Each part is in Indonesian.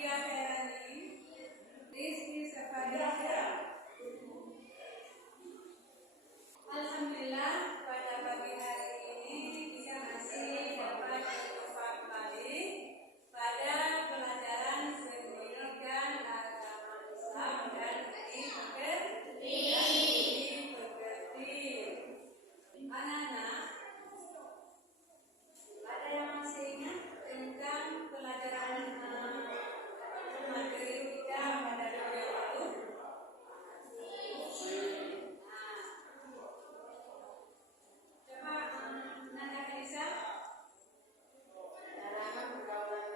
Dia Herani, Rizky Safadiyah. Alhamdulillah pada pagi hari ini kita masih dapat berjumpa kembali pada pelajaran pendidikan agama Islam dan mengerti. Anak-anak, ada yang masih ingat tentang pelajaran materi kita pada minggu lalu? Coba Nanda Kalisa. Larangan pergaulan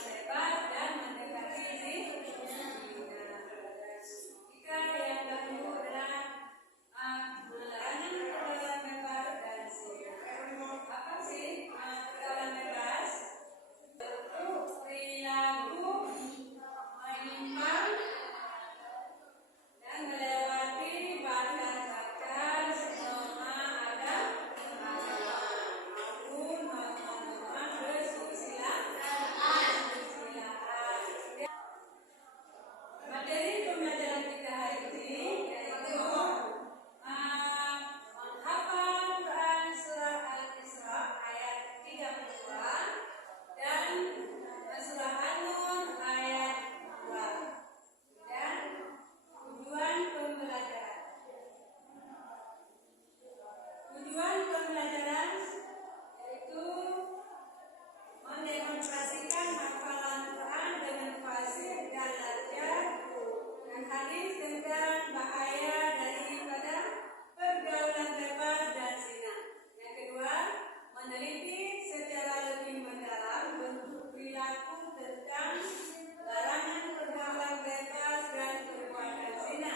bebas dan mendekati zina. Jika yang dahulu adalah larangan pergaulan bebas dan zina. Apa sih pergaulan bebas? Perilaku menyimpang dan melewati batas-batas norma agama maupun norma kesusilaan. Materi pembelajaran kita hari ini yaitu menghafal Quran surah Al-Isra ayat 32 dan surah An-Nur ayat 2 dan tujuan pembelajaran. Tujuan pembelajaran yaitu mendemonstrasikan hafalan Quran dengan fasih dan lancar dan hadis tentang bahaya daripada pergaulan bebas dan zina. Yang kedua, meneliti secara lebih mendalam bentuk perilaku tentang larangan pergaulan bebas dan perbuatan zina.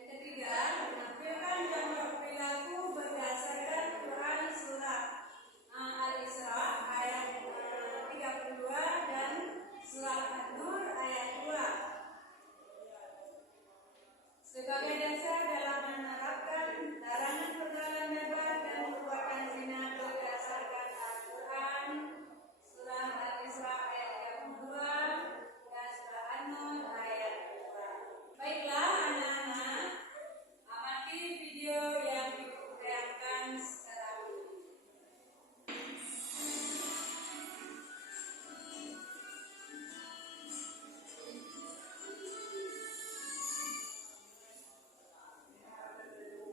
Yang ketiga, menampilkan contoh perilaku berdasarkan Quran surah Al-Isra ayat 32 dan surah An-Nur ayat 2 sebagai dasar dalam menerapkan larangan pergaulan bebas dan perbuatan zina berdasarkan Al-Quran surah Al-Isra ayat 32 dan surah An-Nur ayat 2. Baiklah anak-anak, amati video yang ditayangkan sekarang ini.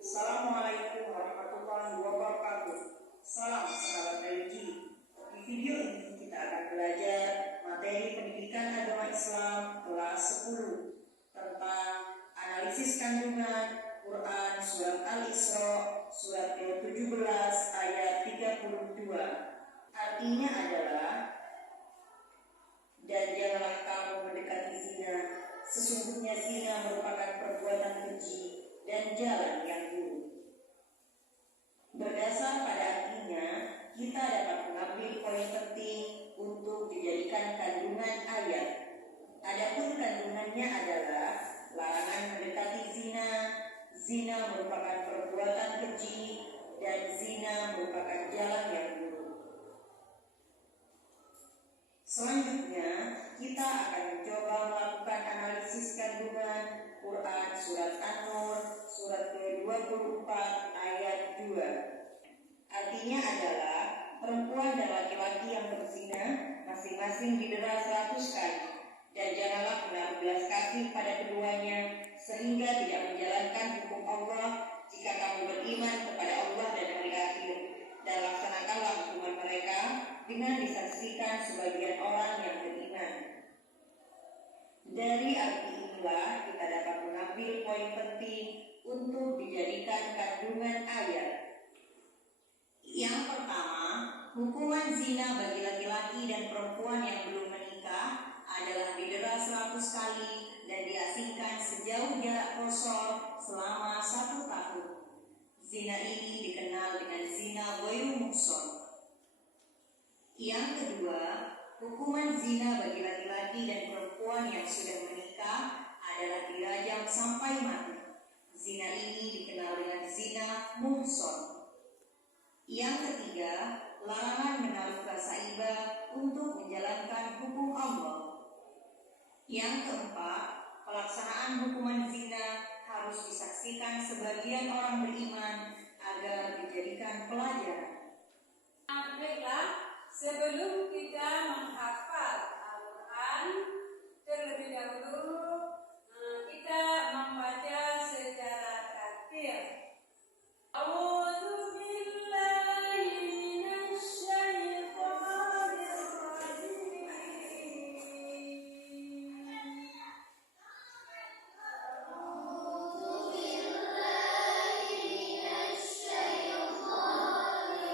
Assalamualaikum warahmatullahi wabarakatuh. Salam sahabat religi. Di video ini kita akan belajar materi pendidikan agama Islam kelas 10 tentang analisis kandungan Quran surat Al-Isra surat ke-17 ayat 32. Artinya adalah, dan janganlah kamu mendekati zina, sesungguhnya zina merupakan perbuatan keji dan jalan yang buruk. Berdasar pada artinya, kita dapat mengambil poin penting untuk dijadikan kandungan ayat. Adapun kandungannya adalah larangan mendekati zina, zina merupakan perbuatan keji, dan zina merupakan jalan yang buruk. Selanjutnya, kita akan mencoba melakukan analisis kandungan Quran surat An-Nur surat ke-24 ayat 2. Artinya adalah perempuan dan laki-laki yang berzina masing-masing didera 100 kali, dan janganlah menaruh belas kasih pada keduanya sehingga tidak menjalankan hukum Allah jika kamu beriman kepada Allah dan hari akhir, dan laksanakanlah hukuman mereka dengan disaksikan sebagian orang yang beriman. Dari arti inilah kita dapat mengambil poin penting untuk dijadikan kandungan ayat. Yang pertama, hukuman zina bagi laki-laki dan perempuan yang belum menikah adalah didera 100 kali dan diasingkan sejauh jarak kosor selama 1 tahun. Zina ini dikenal dengan zina ghairu muhsan. Yang kedua, hukuman zina bagi laki-laki dan perempuan yang sudah menikah adalah dirajam sampai mati. Zina ini dikenal dengan zina muhsan. Yang ketiga, larangan menaruh rasa iba untuk menjalankan hukum Allah. Yang keempat, pelaksanaan hukuman zina harus disaksikan sebagian orang beriman agar dijadikan pelajaran. Baiklah, sebelum kita menghafal Al-Quran, terlebih dahulu kita membaca secara tertil. A'udzu billahi minasy syaithanir rajim. A'udzu billahi minasy syaithanir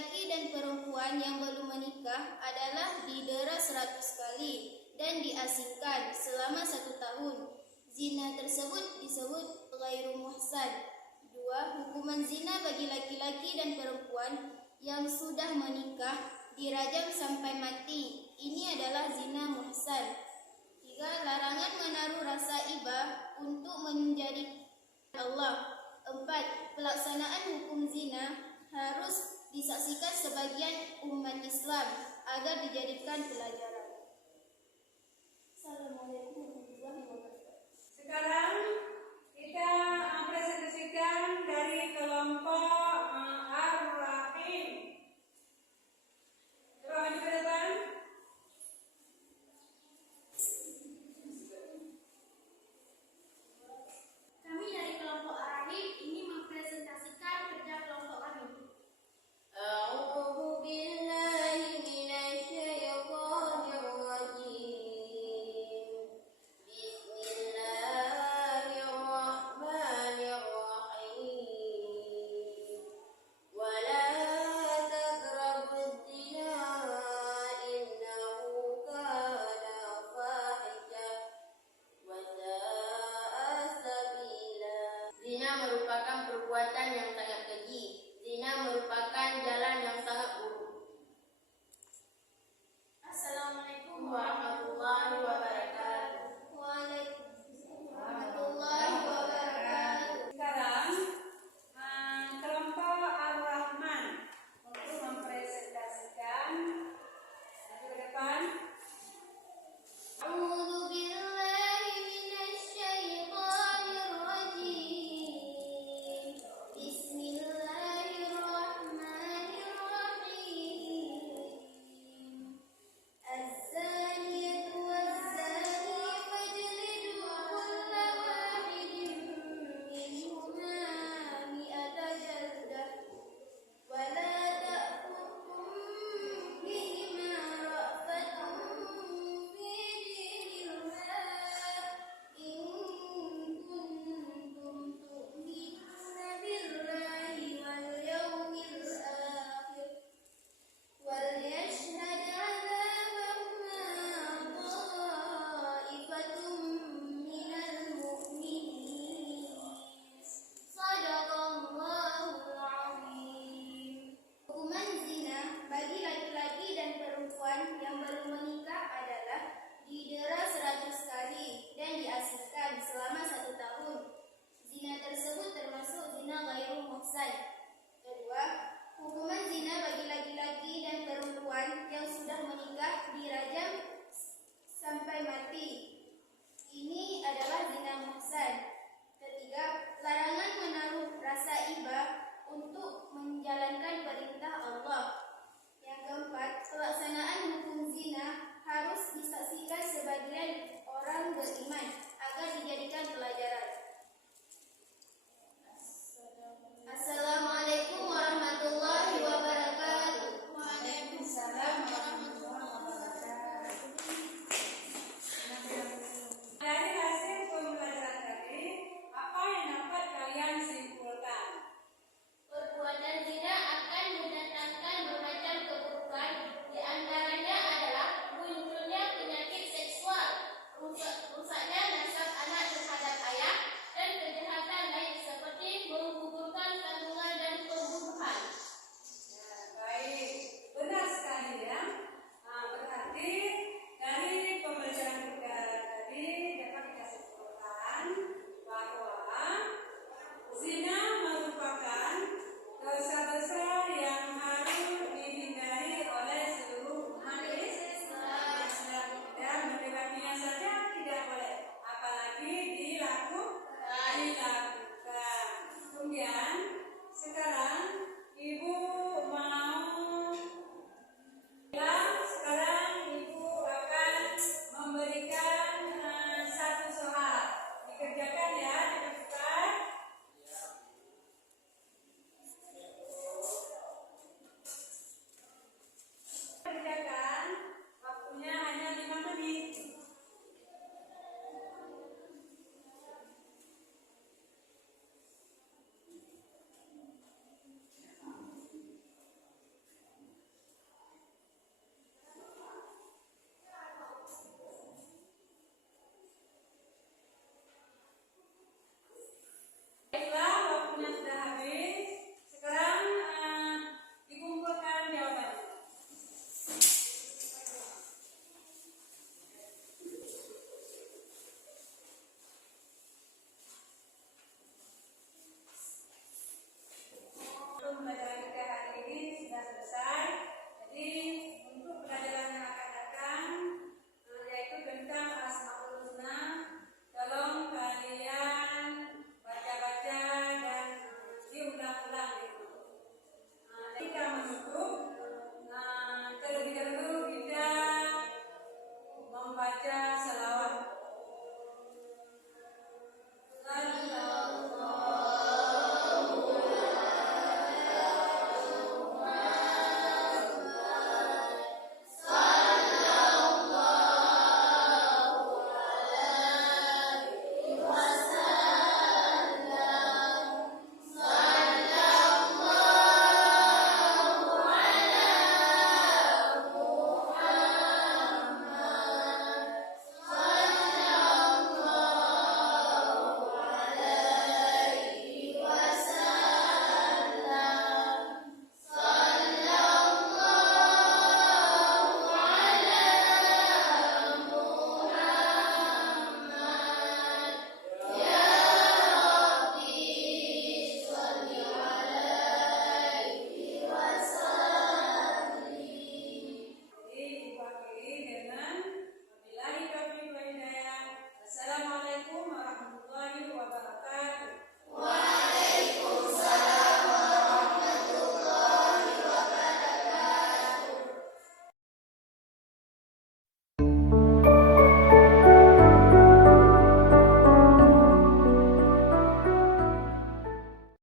laki-laki dan perempuan yang belum menikah adalah didera 100 kali dan diasingkan selama 1 tahun. Zina tersebut disebut ghairu muhsan. 2. Hukuman zina bagi laki-laki dan perempuan yang sudah menikah dirajam sampai mati. Ini adalah zina muhsan. 3. Larangan menaruh rasa iba untuk menjadi Allah. 4. Pelaksanaan hukum zina harus disaksikan sebagian umat Islam agar dijadikan pelajaran.